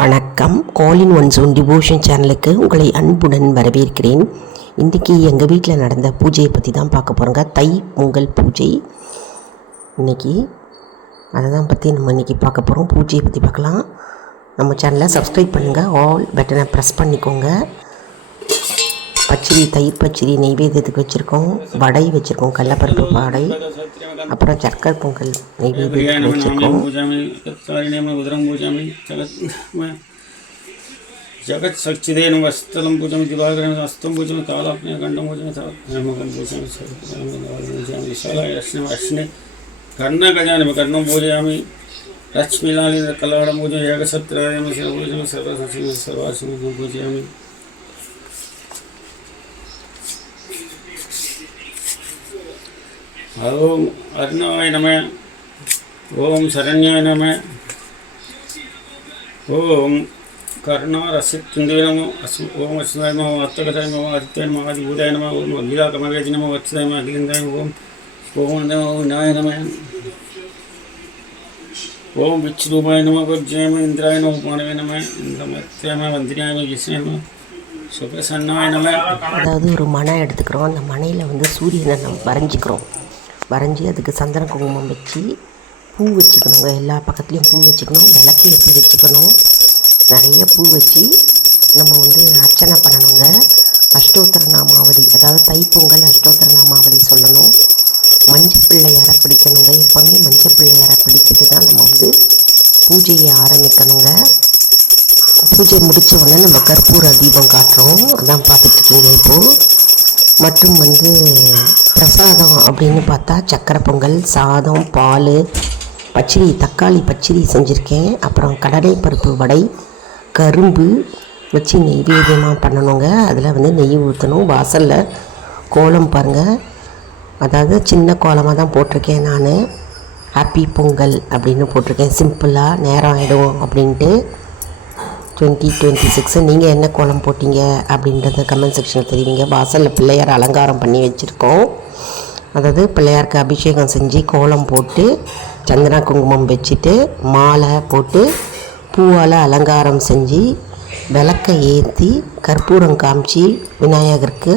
வணக்கம். All in one zone devotion சேனலுக்கு உங்களை அன்புடன் வரவேற்கிறேன். இன்றைக்கி எங்கள் வீட்டில் நடந்த பூஜையை பற்றி தான் பார்க்க போகிறோங்க. தை பொங்கல் பூஜை இன்றைக்கி அதை தான் பற்றி நம்ம இன்றைக்கி பார்க்க போகிறோம். பூஜையை பற்றி பார்க்கலாம். நம்ம சேனலை சப்ஸ்கிரைப் பண்ணுங்கள், ஆல் பட்டனை ப்ரெஸ் பண்ணிக்கோங்க. பச்சரி, தயிர் பச்சரி நெய்வேத்தியத்துக்கு வச்சுருக்கோம். வடை வச்சுருக்கோம், கடலப்பருப்பு வடை. அப்புறம் சர்க்கரை பொங்கல் நெய்வேத்தியத்துக்கு வச்சுருக்கோம். जगत् सच्चिदेन वस्तलं पूजम दिवाकरेण हस्तं पूजम कालाग्ने गंडं पूजम हेमकं पूजम पूजयामि विशालायश्ने कर्णगजानन कर्णं पूजयामि लक्ष्मीलालिन कलाडं पूजयामि यागसत्रायं पूजयामि सर्वासिं पूजयामि ओम अर्णाय नमः ओम शरण्याय नमः ओम करुणा रसित्तुंदे नमः ओम अस्माय नमः अत्तकथाय नमः आदित्याय नमः आदिभूताय नमः ओम लीलाकमवेदि नमः वत्साय नमः अलिंदाय ओम नमः विनाय नमः ओम विच्छुरूपाय नमः वज्राय नमः इंद्राय नमः उपानवे नमः इंद्रमत्याय नमः वंदिनाय नमः विष्णुय नमः सुप्रसन्नाय नमः. அதாவது ஒரு மனை எடுத்துக்கிறோம். அந்த மனையில் வந்து சூரியனை நம்ம வரைஞ்சி அதுக்கு சந்தன குங்குமம் வச்சு பூ வச்சுக்கணுங்க. எல்லா பக்கத்துலேயும் பூ வச்சுக்கணும். விளக்கு ஏற்றி வச்சுக்கணும். நிறைய பூ வச்சு நம்ம வந்து அர்ச்சனை பண்ணணுங்க. அஷ்டோத்தர நாமாவளி, அதாவது தைப்பொங்கல் அஷ்டோத்தர நாமாவளி சொல்லணும். மஞ்சள் பிள்ளையாரை பிடிக்கணுங்க. எப்போவுமே மஞ்சள் பிள்ளையாரை பிடிச்சிட்டு தான் நம்ம வந்து பூஜையை ஆரம்பிக்கணுங்க. பூஜை முடித்த உடனே நம்ம கற்பூர தீபம் காட்டுறோம். அதான் பார்த்துட்ருக்கீங்க இப்போது. மற்றும் வந்து பிரசாதம் அப்படின்னு பார்த்தா சக்கரை பொங்கல், சாதம், பால், பச்சரி, தக்காளி பச்சரி செஞ்சுருக்கேன். அப்புறம் கடலை பருப்பு வடை, கரும்பு வச்சு நெய்வேத்தியமாக பண்ணணுங்க. அதில் வந்து நெய் ஊற்றணும். வாசலில் கோலம் பாருங்கள், அதாவது சின்ன கோலமாக தான் போட்டிருக்கேன் நான். ஹாப்பி பொங்கல் அப்படின்னு போட்டிருக்கேன். சிம்பிளாக நேரம் ஆகிடும் அப்படின்ட்டு. 2026 நீங்கள் என்ன கோலம் போட்டிங்க அப்படின்றத கமெண்ட் செக்ஷனில் தெரிவிங்க. வாசலில் பிள்ளையார் அலங்காரம் பண்ணி வச்சுருக்கோம். அதாவது பிள்ளையாருக்கு அபிஷேகம் செஞ்சு கோலம் போட்டு சந்தன குங்குமம் வச்சுட்டு மாலை போட்டு பூவால் அலங்காரம் செஞ்சு விளக்கை ஏற்றி கற்பூரம் காமிச்சு விநாயகருக்கு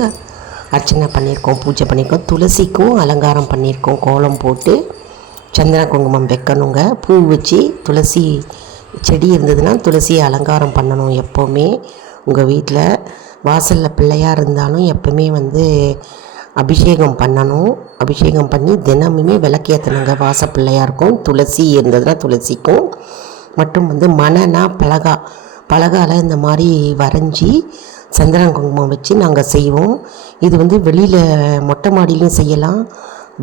அர்ச்சனை பண்ணியிருக்கோம், பூஜை பண்ணியிருக்கோம். துளசிக்கும் அலங்காரம் பண்ணியிருக்கோம். கோலம் போட்டு சந்தன குங்குமம் வைக்கணுங்க. பூ வச்சு துளசி செடி இருந்ததுன்னா துளசியை அலங்காரம் பண்ணணும். எப்போவுமே உங்கள் வீட்டில் வாசலில் பிள்ளையாக இருந்தாலும் எப்போவுமே வந்து அபிஷேகம் பண்ணணும். அபிஷேகம் பண்ணி தினமுமே விளக்கேற்றணுங்க. வாசப்பிள்ளையாருக்கும் துளசி இருந்ததுன்னா துளசிக்கும். மற்றும் வந்து மணனா பலகால இந்த மாதிரி வரைஞ்சி சந்திரன் குங்குமம் வச்சு நாங்கள் செய்வோம். இது வந்து வெளியில் மொட்டை மாடியிலையும் செய்யலாம்.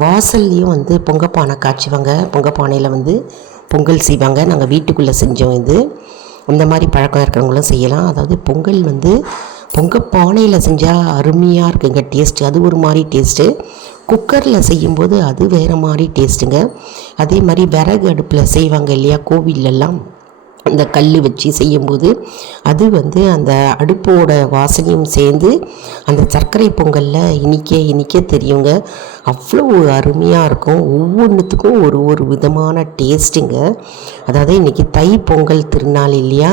வாசல்லையும் வந்து பொங்கப்பானை காய்ச்சுவாங்க. பொங்கப்பானையில் வந்து பொங்கல் செய்வாங்க. நாங்கள் வீட்டுக்குள்ளே செஞ்சோம். இது இந்த மாதிரி பழக்கம் இருக்கிறவங்களும் செய்யலாம். அதாவது பொங்கல் வந்து பொங்கப்பானையில் செஞ்சால் அருமையாக இருக்குங்க டேஸ்ட்டு. அது ஒரு மாதிரி டேஸ்ட்டு. குக்கரில் செய்யும்போது அது வேறு மாதிரி டேஸ்ட்டுங்க. அதே மாதிரி விறகு அடுப்பில் செய்வாங்க இல்லையா, கோவிலெல்லாம் அந்த கல் வச்சு செய்யும்போது அது வந்து அந்த அடுப்போட வாசனையும் சேர்ந்து அந்த சர்க்கரை பொங்கலில் இனிக்க தெரியுங்க. அவ்வளோ அருமையாக இருக்கும். ஒவ்வொன்றுத்துக்கும் ஒரு விதமான டேஸ்ட்டுங்க. அதாவது இன்றைக்கி தை பொங்கல் திருநாள் இல்லையா,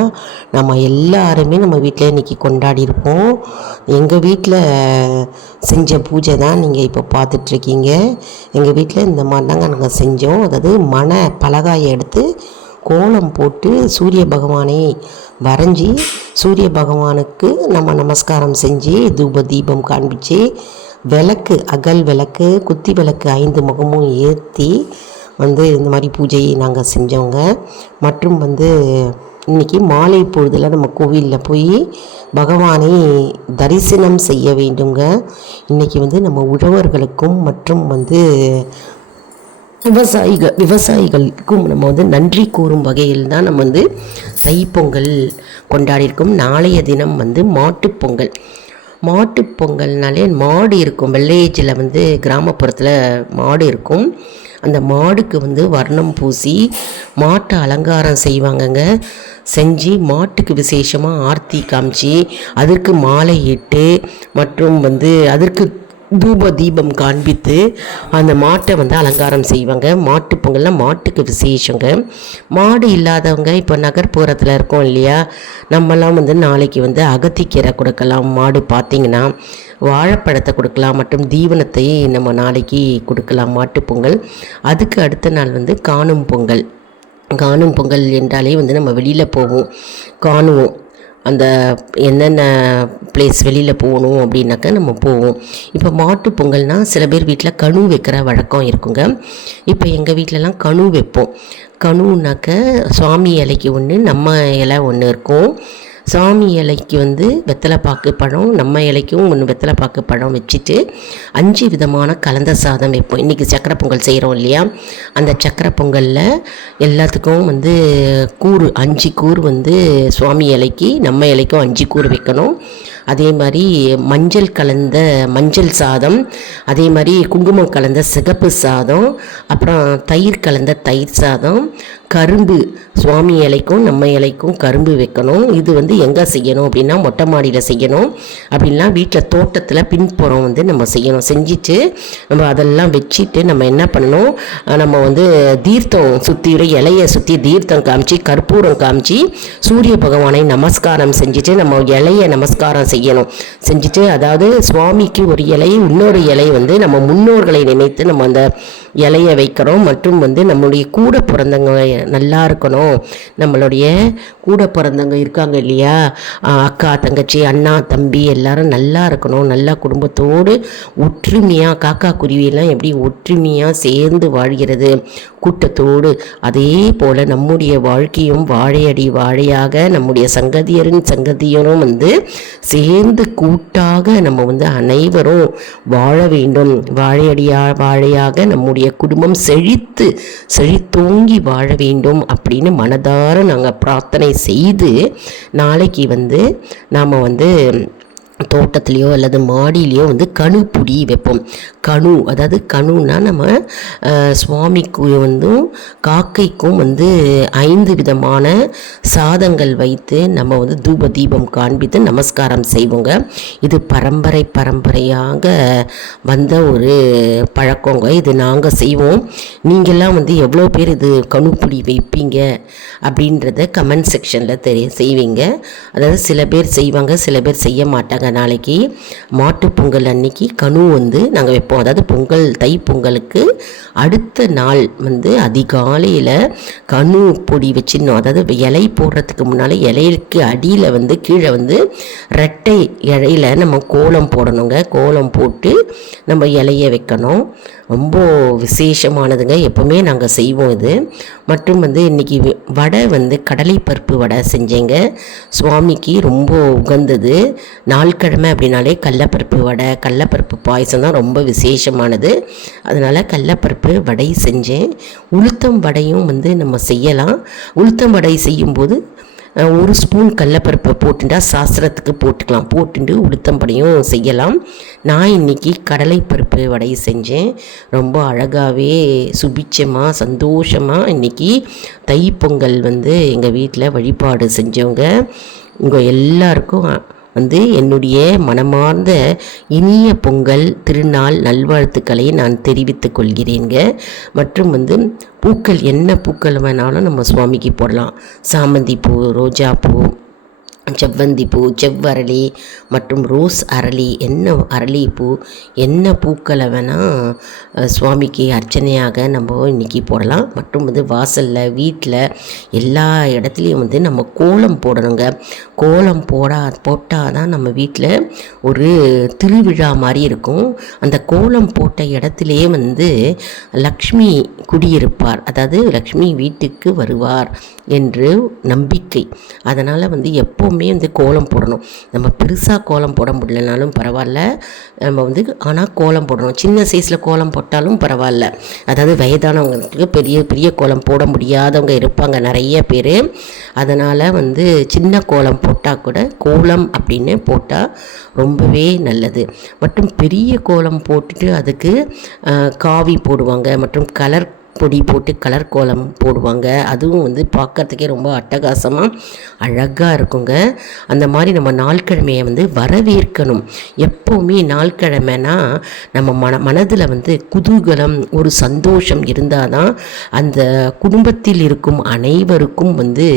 நம்ம எல்லாருமே நம்ம வீட்டில் இன்றைக்கி கொண்டாடியிருப்போம். எங்கள் வீட்டில் செஞ்ச பூஜை தான் நீங்கள் இப்போ பார்த்துட்ருக்கீங்க. எங்கள் வீட்டில் இந்த மாதிரி தாங்க நாங்கள் செஞ்சோம். அதாவது பலகாயை எடுத்து கோலம் போட்டு சூரிய பகவானை வரைஞ்சி சூரிய பகவானுக்கு நம்ம நமஸ்காரம் செஞ்சு தூப தீபம் காண்பிச்சு விளக்கு, அகல் விளக்கு, குத்தி விளக்கு 5 முகமும் ஏற்றி வந்து இந்த மாதிரி பூஜையை நாங்கள் செஞ்சோங்க. மற்றும் வந்து இன்றைக்கி மாலை பொழுதில் நம்ம கோவிலில் போய் பகவானை தரிசனம் செய்ய வேண்டுங்க. இன்றைக்கி வந்து நம்ம உழவர்களுக்கும் மற்றும் வந்து விவசாயிகளுக்கும் நம்ம வந்து நன்றி கூறும் வகையில் தான் நம்ம வந்து தைப்பொங்கல் கொண்டாடியிருக்கோம். நாளைய தினம் வந்து மாட்டுப்பொங்கல்னாலே மாடு இருக்கும். வில்லேஜில் வந்து கிராமப்புறத்தில் மாடு இருக்கும். அந்த மாடுக்கு வந்து வர்ணம் பூசி மாட்டை அலங்காரம் செய்வாங்கங்க. செஞ்சு மாட்டுக்கு விசேஷமாக ஆர்த்தி காமிச்சு அதற்கு மாலை இட்டு மற்றும் வந்து அதற்கு தூப தீபம் காண்பித்து அந்த மாட்டை வந்து அலங்காரம் செய்வாங்க. மாட்டு பொங்கல்னால் மாட்டுக்கு விசேஷங்க. மாடு இல்லாதவங்க இப்போ நகர்ப்புறத்தில் இருக்கோம் இல்லையா, நம்மலாம் வந்து நாளைக்கு வந்து அகத்திக்கீரை கொடுக்கலாம், மாடு பார்த்திங்கன்னா வாழைப்பழத்தை கொடுக்கலாம், மற்றும் தீவனத்தை நம்ம நாளைக்கு கொடுக்கலாம் மாட்டு பொங்கல். அதுக்கு அடுத்த நாள் வந்து காணும் பொங்கல். காணும் பொங்கல் என்றாலே வந்து நம்ம வெளியில் போவோம், காணுவோம். அந்த என்னென்ன பிளேஸ் வெளியில் போகணும் அப்படின்னாக்கா நம்ம போவோம். இப்போ மாட்டு பொங்கல்னால் சில பேர் வீட்டில் கனு வைக்கிற வழக்கம் இருக்குங்க. இப்போ எங்கள் வீட்டிலலாம் கனு வைப்போம். கனுனாக்க சுவாமி இலைக்கு ஒன்று, நம்ம இலை ஒன்று இருக்கும். சாமி இலைக்கு வந்து வெத்தலைப்பாக்கு பழம், நம்ம இலைக்கும் ஒன்று வெத்தலைப்பாக்கு பழம் வச்சுட்டு 5 விதமான கலந்த சாதம் வைப்போம். இன்றைக்கி சக்கரை பொங்கல் செய்கிறோம் இல்லையா, அந்த சக்கரை பொங்கலில் எல்லாத்துக்கும் வந்து கூறு 5 கூறு வந்து சுவாமி இலைக்கு, நம்ம இலைக்கும் 5 கூறு வைக்கணும். அதே மாதிரி மஞ்சள் சாதம், அதே மாதிரி குங்குமம் கலந்த சிகப்பு சாதம், அப்புறம் தயிர் கலந்த தயிர் சாதம், கரும்பு சுவாமி இலைக்கும் நம்ம இலைக்கும் கரும்பு வைக்கணும். இது வந்து எங்கே செய்யணும் அப்படின்னா மொட்டை மாடியில் செய்யணும். அப்படின்னா வீட்டில் தோட்டத்தில் பின்புறம் வந்து நம்ம செய்யணும். செஞ்சுட்டு நம்ம அதெல்லாம் வச்சுட்டு நம்ம என்ன பண்ணணும், நம்ம வந்து தீர்த்தம் சுற்றி இலையை சுற்றி தீர்த்தம் காமிச்சு கற்பூரம் காமிச்சு சூரிய பகவானை நமஸ்காரம் செஞ்சுட்டு நம்ம இலையை நமஸ்காரம் செய்யணும். செஞ்சுட்டு அதாவது சுவாமிக்கு ஒரு இலை, இன்னொரு இலை வந்து நம்ம முன்னோர்களை நினைத்து நம்ம அந்த இலையை வைக்கிறோம். மற்றும் வந்து நம்மளுடைய கூட பிறந்தவங்க நல்லா இருக்கணும், நம்மளுடைய கூட பிறந்தவங்க இருக்காங்க இல்லையா, அக்கா தங்கச்சி அண்ணா தம்பி எல்லாரும் நல்லா இருக்கணும், நல்லா குடும்பத்தோடு ஒற்றுமையாக, காக்கா குருவியெல்லாம் எப்படி ஒற்றுமையாக சேர்ந்து வாழ்கிறது கூட்டத்தோடு, அதே போல் நம்முடைய வாழ்க்கையும் வாழையடி வாழையாக நம்முடைய சங்கதியரும் வந்து சேர்ந்து கூட்டாக நம்ம வந்து அனைவரும் வாழ வேண்டும். வாழையாக நம்முடைய குடும்பம் செழித்தோங்கி வாழ வேண்டும் அப்படின்னு மனதார நாங்கள் பிரார்த்தனை செய்து நாளைக்கு வந்து நாம் வந்து தோட்டத்துலேயோ அல்லது மாடியிலையோ வந்து கணு புடி வைப்போம். கணு அதாவது கணுன்னா நம்ம சுவாமிக்கு வந்து காக்கைக்கும் வந்து 5 விதமான சாதங்கள் வைத்து நம்ம வந்து தூப தீபம் காண்பித்து நமஸ்காரம் செய்வோங்க. இது பரம்பரையாக வந்த ஒரு பழக்கங்க. இது நாங்கள் செய்வோம். நீங்கள்லாம் வந்து எவ்வளோ பேர் இது கணுப்புடி வைப்பீங்க அப்படின்றத கமெண்ட் செக்ஷனில் செய்வீங்க. அதாவது சில பேர் செய்வாங்க, சில பேர் செய்ய மாட்டாங்க. நாளைக்கு மாட்டு பொங்கல் அன்னைக்கு கணு வந்து நாங்கள் வைப்போம். அதாவது தை பொங்கலுக்கு அடுத்த நாள் வந்து அதிகாலையில் கணு பொடி வச்சிடணும். அதாவது இலை போடுறதுக்கு முன்னால் இலைக்கு அடியில் வந்து கீழே வந்து ரெட்டை இலையில் நம்ம கோலம் போடணுங்க. கோலம் போட்டு நம்ம இலையை வைக்கணும். ரொம்ப விசேஷமானதுங்க, எப்போவுமே நாங்கள் செய்வோம் இது. மற்றும் வந்து இன்றைக்கி வடை வந்து கடலைப்பருப்பு வடை செஞ்சேங்க. சுவாமிக்கு ரொம்ப உகந்தது. நாள்கிழமை அப்படின்னாலே கடலைப்பருப்பு வடை, கடலைப்பருப்பு பாயசம் தான் ரொம்ப விசேஷமானது. அதனால் கடலைப்பருப்பு வடை செஞ்சேன். உளுத்தம் வடையும் வந்து நம்ம செய்யலாம். உளுத்தம் வடை செய்யும்போது 1 ஸ்பூன் கடலைப்பருப்பை போட்டுட்டா சாஸ்திரத்துக்கு போட்டுக்கலாம், போட்டுட்டு உளுத்தம்படையும் செய்யலாம். நான் இன்றைக்கி கடலைப்பருப்பு வடை செஞ்சேன். ரொம்ப அழகாகவே சுபிட்சமாக சந்தோஷமாக இன்றைக்கி தைப்பொங்கல் வந்து எங்கள் வீட்டில் வழிபாடு செஞ்சவங்க உங்கள் எல்லாருக்கும் வந்து என்னுடைய மனமார்ந்த இனிய பொங்கல் திருநாள் நல்வாழ்த்துக்களை நான் தெரிவித்துக் கொள்கிறேங்க. மற்றும் வந்து பூக்கள் என்ன பூக்கள் வேணாலும் நம்ம சுவாமிக்கு போடலாம். சாமந்தி பூ, ரோஜா பூ, செவ்வந்தி பூ, செவ்வரளி மற்றும் ரோஸ் அரளி, அரளிப்பூ, என்ன பூக்களை வேணால் சுவாமிக்கு அர்ச்சனையாக நம்ம இன்றைக்கி போடலாம். மற்றும் வந்து வாசலில் வீட்டில் எல்லா இடத்துலையும் வந்து நம்ம கோலம் போடணுங்க. கோலம் போட்டால் தான் நம்ம வீட்டில் ஒரு திருவிழா மாதிரி இருக்கும். அந்த கோலம் போட்ட இடத்துலையே வந்து லக்ஷ்மி குடியிருப்பார், அதாவது லக்ஷ்மி வீட்டுக்கு வருவார் என்று நம்பிக்கை. அதனால் வந்து எப்போவுமே வந்து கோலம் போடணும். நம்ம பெருசாக கோலம் போட முடியலனாலும் பரவாயில்ல, நம்ம வந்து ஆனால் கோலம் போடணும். சின்ன சைஸில் கோலம் போட்டாலும் பரவாயில்ல. அதாவது வயதானவங்களுக்கு பெரிய கோலம் போட முடியாதவங்க இருப்பாங்க நிறைய பேர். அதனால் வந்து சின்ன கோலம் போட்டால் கூட கோலம் அப்படின்னு போட்டால் ரொம்பவே நல்லது. மற்றும் பெரிய கோலம் போட்டுட்டு அதுக்கு காவி போடுவாங்க மற்றும் கலர் பொடி போட்டு கலர் கோலம் போடுவாங்க. அதுவும் வந்து பார்க்கறதுக்கே ரொம்ப அட்டகாசமாக அழகாக இருக்குங்க. அந்த மாதிரி நம்ம நாள்கிழமையை வந்து வரவேற்கணும். எப்போவுமே நாள்கிழமைனா நம்ம மனதில் வந்து குதூகலம், ஒரு சந்தோஷம் இருந்தால் தான் அந்த குடும்பத்தில் இருக்கும் அனைவருக்கும் வந்து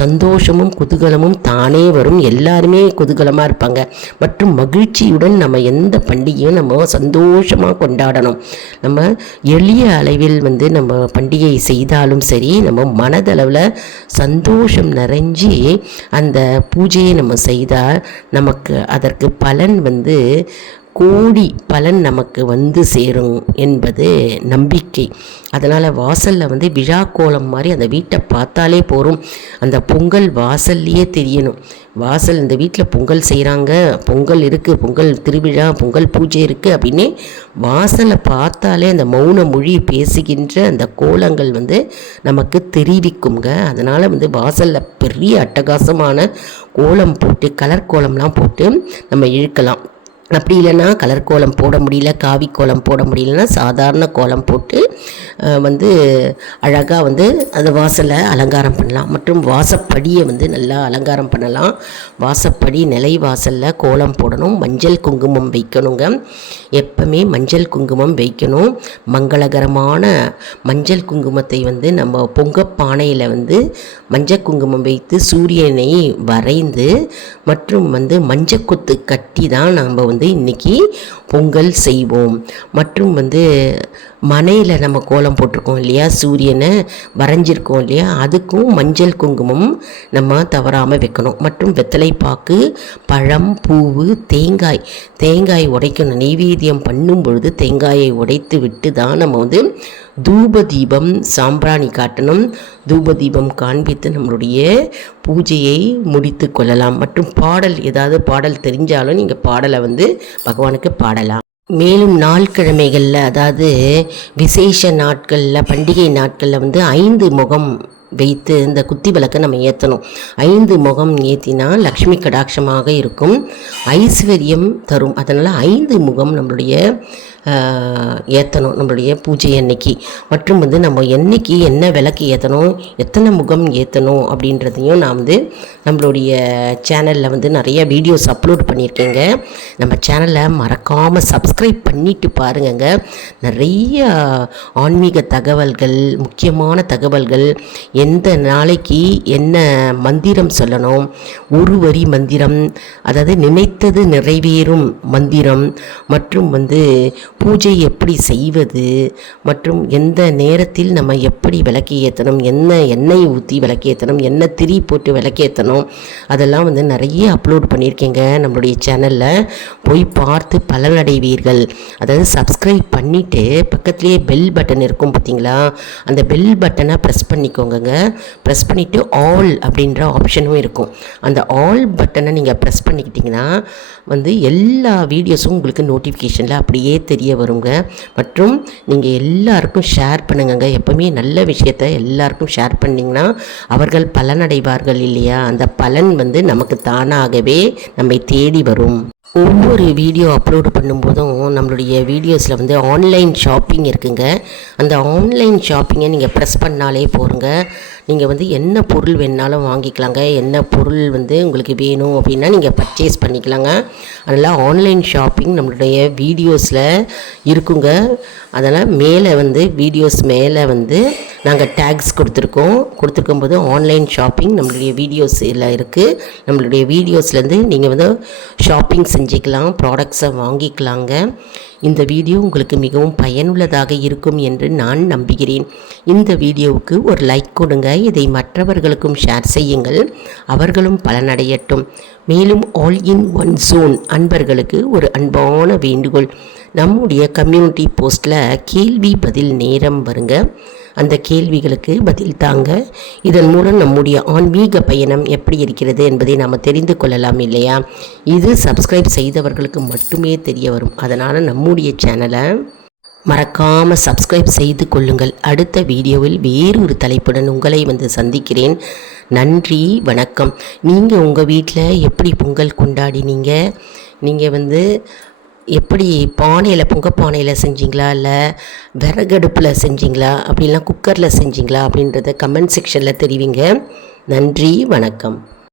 சந்தோஷமும் குதூகலமும் தானே வரும். எல்லாருமே குதூகலமாக இருப்பாங்க. மற்றும் மகிழ்ச்சியுடன் நம்ம எந்த பண்டிகையும் நம்ம சந்தோஷமாக கொண்டாடணும். நம்ம எளிய அளவில் வந்து நம்ம பண்டிகை செய்தாலும் சரி, நம்ம மனதளவில் சந்தோஷம் நிறைஞ்சி அந்த பூஜையை நம்ம செய்தால் நமக்கு அதற்கு பலன் வந்து கோடி பலன் நமக்கு வந்து சேரும் என்பது நம்பிக்கை. அதனால் வாசலில் வந்து விழா கோலம் மாதிரி அந்த வீட்டை பார்த்தாலே போகும். அந்த பொங்கல் வாசல்லையே தெரியணும். வாசல் இந்த வீட்டில் பொங்கல் செய்கிறாங்க, பொங்கல் இருக்குது, பொங்கல் திருவிழா, பொங்கல் பூஜை இருக்குது அப்படின்னு வாசலை பார்த்தாலே அந்த மௌன மொழி பேசுகின்ற அந்த கோலங்கள் வந்து நமக்கு தெரிவிக்குங்க. அதனால் வந்து வாசலில் பெரிய அட்டகாசமான கோலம் போட்டு கலர் கோலம்லாம் போட்டு நம்ம இழுக்கலாம். அப்படி இல்லைன்னா கலர் கோலம் போட முடியல, காவி கோலம் போட முடியலன்னா சாதாரண கோலம் போட்டு வந்து அழகாக வந்து அந்த வாசலை அலங்காரம் பண்ணலாம். மற்றும் வாசப்படியை வந்து நல்லா அலங்காரம் பண்ணலாம். வாசப்படி நிலை வாசலில் கோலம் போடணும். மஞ்சள் குங்குமம் வைக்கணுங்க. எப்பவுமே மஞ்சள் குங்குமம் வைக்கணும். மங்களகரமான மஞ்சள் குங்குமத்தை வந்து நம்ம பொங்கப்பானையில் வந்து மஞ்சள் குங்குமம் வைத்து சூரியனை வரைந்து மற்றும் வந்து மஞ்சக்குத்து கட்டி தான் நம்ம வந்து இன்றைக்கி பொங்கல் செய்வோம். மற்றும் வந்து மனையில் நம்ம கோலம் போட்டிருக்கோம் இல்லையா, சூரியனை வரைஞ்சிருக்கோம் இல்லையா, அதுக்கும் மஞ்சள் குங்குமம் நம்ம தவறாமல் வைக்கணும். மற்றும் வெத்தலைப்பாக்கு, பழம், பூவு, தேங்காய் உடைக்கணும். நெய்வேத்தியம் பண்ணும் பொழுது தேங்காயை உடைத்து விட்டு தான் நம்ம வந்து தூப தீபம் சாம்பிராணி காட்டணும். தூப தீபம் காண்பித்து நம்மளுடைய பூஜையை முடித்து கொள்ளலாம். மற்றும் ஏதாவது பாடல் தெரிஞ்சாலும் நீங்கள் பாடலை வந்து பகவானுக்கு பாடலாம். மேலும் நாள்கிழமைகளில், அதாவது விசேஷ நாட்களில், பண்டிகை நாட்களில் வந்து 5 முகம் வைத்து இந்த குத்தி விளக்கை நம்ம ஏற்றணும். 5 முகம் ஏற்றினா லக்ஷ்மி கடாட்சமாக இருக்கும், ஐஸ்வர்யம் தரும். அதனால் 5 முகம் நம்மளுடைய ஏற்றணும் நம்மளுடைய பூஜை அன்னைக்கு. மற்றும் வந்து நம்ம என்னைக்கு என்ன விளக்கு ஏற்றணும், எத்தனை முகம் ஏற்றணும் அப்படின்றதையும் நான் வந்து நம்மளுடைய சேனலில் வந்து நிறைய வீடியோஸ் அப்லோட் பண்ணியிருக்கேங்க. நம்ம சேனலை மறக்காமல் சப்ஸ்கிரைப் பண்ணிவிட்டு பாருங்கங்க. நிறைய ஆன்மீக தகவல்கள், முக்கியமான தகவல்கள், எந்த நாளைக்கு என்ன மந்திரம் சொல்லணும், ஒரு வரி மந்திரம், அதாவது நினைத்தது நிறைவேறும் மந்திரம், மற்றும் வந்து பூஜை எப்படி செய்வது, மற்றும் எந்த நேரத்தில் நம்ம எப்படி விளக்கு ஏற்றணும், என்ன எண்ணெய் ஊற்றி விளக்கு ஏற்றணும், என்ன திரி போட்டு விளக்கு ஏற்றணும், அதெல்லாம் வந்து நிறைய அப்லோட் பண்ணியிருக்கேங்க. நம்மளுடைய சேனலில் போய் பார்த்து பலனடைவீர்கள். அதாவது சப்ஸ்கிரைப் பண்ணிவிட்டு பக்கத்துலேயே பெல் பட்டன் இருக்கும் பார்த்தீங்களா, அந்த பெல் பட்டனை ப்ரெஸ் பண்ணிக்கோங்க. ப்ரெஸ் பண்ணிவிட்டு ஆல் அப்படின்ற ஆப்ஷனும் இருக்கும். அந்த ஆல் பட்டனை நீங்கள் ப்ரெஸ் பண்ணிக்கிட்டிங்கன்னா வந்து எல்லா வீடியோஸும் உங்களுக்கு நோட்டிஃபிகேஷனில் அப்படியே தெரிய வருங்க. மற்றும் நீங்கள் எல்லாருக்கும் ஷேர் பண்ணுங்க. எப்பவுமே நல்ல விஷயத்தை எல்லாருக்கும் ஷேர் பண்ணிங்கன்னா அவர்கள் பலனடைவார்கள் இல்லையா, அந்த பலன் வந்து நமக்கு தானாகவே நம்மை தேடி வரும். ஒவ்வொரு வீடியோ அப்லோடு பண்ணும்போதும் நம்மளுடைய வீடியோஸில் வந்து ஆன்லைன் ஷாப்பிங் இருக்குங்க. அந்த ஆன்லைன் ஷாப்பிங்கை நீங்கள் ப்ரெஸ் பண்ணாலே போருங்க. நீங்கள் வந்து என்ன பொருள் வேணுனாலும் வாங்கிக்கலாங்க. என்ன பொருள் வந்து உங்களுக்கு வேணும் அப்படின்னா நீங்கள் பர்ச்சேஸ் பண்ணிக்கலாங்க. அதனால் ஆன்லைன் ஷாப்பிங் நம்மளுடைய வீடியோஸில் இருக்குங்க. அதனால் மேலே வந்து வீடியோஸ் மேலே வந்து நாங்கள் டேக்ஸ் கொடுத்துருக்கும் போது ஆன்லைன் ஷாப்பிங் நம்மளுடைய வீடியோஸில் இருக்குது. நம்மளுடைய வீடியோஸ்லேருந்து நீங்கள் வந்து ஷாப்பிங் செஞ்சுக்கலாம், ப்ராடக்ட்ஸை வாங்கிக்கலாங்க. இந்த வீடியோ உங்களுக்கு மிகவும் பயனுள்ளதாக இருக்கும் என்று நான் நம்புகிறேன். இந்த வீடியோவுக்கு ஒரு லைக் கொடுங்க. இதை மற்றவர்களுக்கும் ஷேர் செய்யுங்கள், அவர்களும் பலனடையட்டும். மேலும் ஆல் இன் ஒன் ஜோன் அன்பர்களுக்கு ஒரு அன்பான வேண்டுகோள். நம்முடைய கம்யூனிட்டி போஸ்ட்டில் கேள்வி பதில் நேரம் வருங்க. அந்த கேள்விகளுக்கு பதில் தாங்க. இதன் மூலம் நம்முடைய ஆன்மீக பயணம் எப்படி இருக்கிறது என்பதை நாம் தெரிந்து கொள்ளலாம் இல்லையா. இது சப்ஸ்கிரைப் செய்தவர்களுக்கு மட்டுமே தெரிய வரும். அதனால் நம்முடைய சேனலை மறக்காமல் சப்ஸ்கிரைப் செய்து கொள்ளுங்கள். அடுத்த வீடியோவில் வேறொரு தலைப்புடன் உங்களை வந்து சந்திக்கிறேன். நன்றி, வணக்கம். நீங்கள் உங்கள் வீட்டில் எப்படி பொங்கல் கொண்டாடினீங்க? நீங்கள் வந்து எப்படி பானையில் பொங்கப்பானையில் செஞ்சிங்களா, இல்லை விறகடுப்பில் செஞ்சிங்களா, அப்படிலாம் குக்கரில் செஞ்சிங்களா அப்படின்றத கமெண்ட் செக்ஷனில் தெரிவிங்க. நன்றி, வணக்கம்.